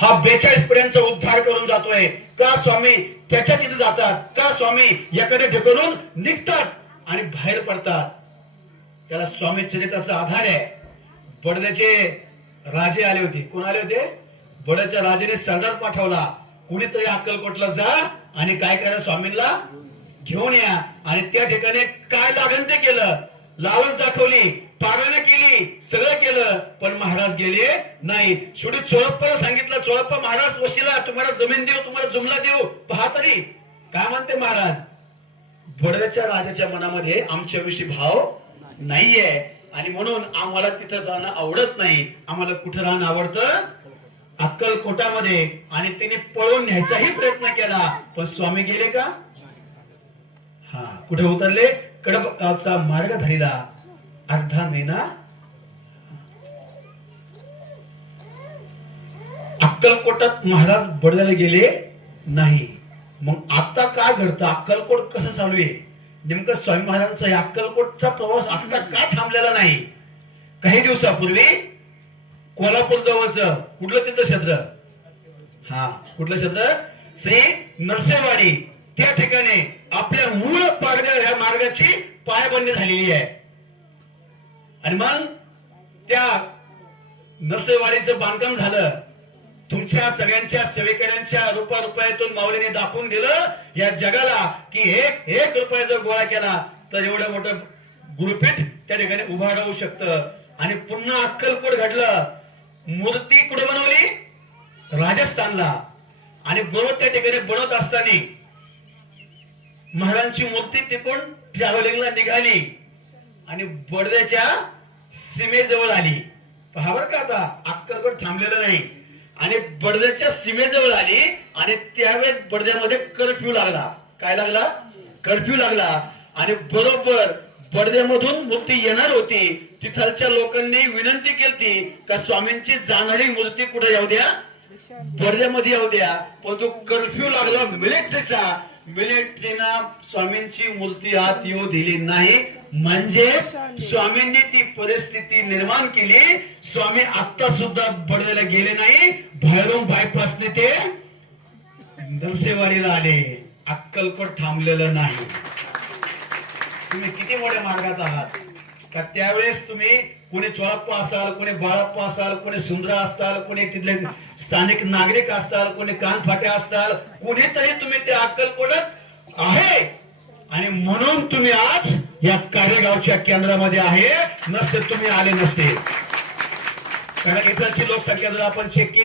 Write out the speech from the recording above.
हा 42 पिढ्यांचा उद्धार करून जातोय का स्वामी त्याच्या तिथे जातात का स्वामी याकडे ढकलून निघतात आणि बाहेर पडतात त्याला स्वामी चरित्राचा आधार आहे बडद्याचे राजे आले होते कोण आले होते बडच्या राजाने सरदार पाठवला कुणीतरी अक्कलकोटला जा आणि काय करा स्वामींना घेऊन या आणि त्या ठिकाणी काय लागन ते केलं लालच दाखवली पारायण केली सगळं केलं पण महाराज गेले नाही शेवटी चोळप्पाला सांगितलं चोळप्पा महाराज वशिला तुम्हाला जमीन देऊ तुम्हाला जुमला देऊ पहा तरी काय म्हणते महाराज बडव्याच्या राजाच्या मनामध्ये आमच्याविषयी भाव नाहीये आणि म्हणून आम्हाला तिथं जाणं आवडत नाही आम्हाला कुठं राहणं आवडतं अक्कलकोटामध्ये आणि तिने पळून न्यायचाही प्रयत्न केला पण स्वामी गेले का हा कुठे उतरले कडबचा मार्ग धरला अर्धा महिना अक्कलकोटात महाराज बडद्याला गेले नाही मग आता काय घडतं अक्कलकोट कसं चालू आहे नेमकं स्वामी महाराजांचा अक्कलकोटचा प्रवास आता का थांबलेला नाही काही दिवसापूर्वी कोल्हापूर जवळचं कुठलं तीर्थक्षेत्र हा कुठलं क्षेत्र श्री नरसेवाडी त्या ठिकाणी आपल्या मूळ पाडव्या ह्या मार्गाची पायाबंदी झालेली आहे आणि मग त्या नरसेवाडीचं बांधकाम झालं तुमच्या सगळ्यांच्या सेवेकऱ्यांच्या रुपयातून माऊलीने दाखवून दिलं या जगाला की एक रुपया जर गोळा केला तर एवढं मोठं गुरुपीठ त्या ठिकाणी उभा राहू शकतं आणि पुन्हा अक्कलकोट घडलं मूर्ती कुठे बनवली राजस्थानला आणि बरोबर त्या ठिकाणी बनवत असताना महाराजांची मूर्ती तिकडून ट्रॅव्हलिंगला निघाली आणि बडद्याच्या सीमेजवळ आली पहा बरं का आता अक्कलकोट थांबलेलं नाही आणि बडद्याच्या सीमेजवळ आली आणि त्यावेळेस बडद्यामध्ये कर्फ्यू लागला काय लागला कर्फ्यू लागला आणि बरोबर बडद्यामधून मूर्ती येणार होती तिथलच्या लोकांनी विनंती केली का स्वामींची जाणारी मूर्ती कुठे येऊ द्या बडद्यामध्ये येऊ द्या पण तो कर्फ्यू लागला मिलिटरीना स्वामींची मूर्ती आत येऊ दिली नाही म्हणजे स्वामींनी ती परिस्थिती निर्माण केली स्वामी आता सुद्धा बडद्याला गेले नाही बाहेरून बायपासने ते नरसेवाडीला आले अक्कलकोट थांबलेलं नाही तुम्ही किती मोठ्या मार्गात आहात का त्यावेळेस तुम्ही कोणी चोळप्पा असाल कोणी बाळप्पा असाल कोणी सुंदर असताल कोणी तिथले स्थानिक नागरिक असताल कोणी कानफाट्या असताल कोणीतरी तुम्ही ते अक्कलकोटात आहे आणि म्हणून तुम्ही आज या कार्यगावच्या केंद्रामध्ये आहे नसते तुम्ही आले नसते कारण इथलची लोकसंख्या जर आपण चेक केली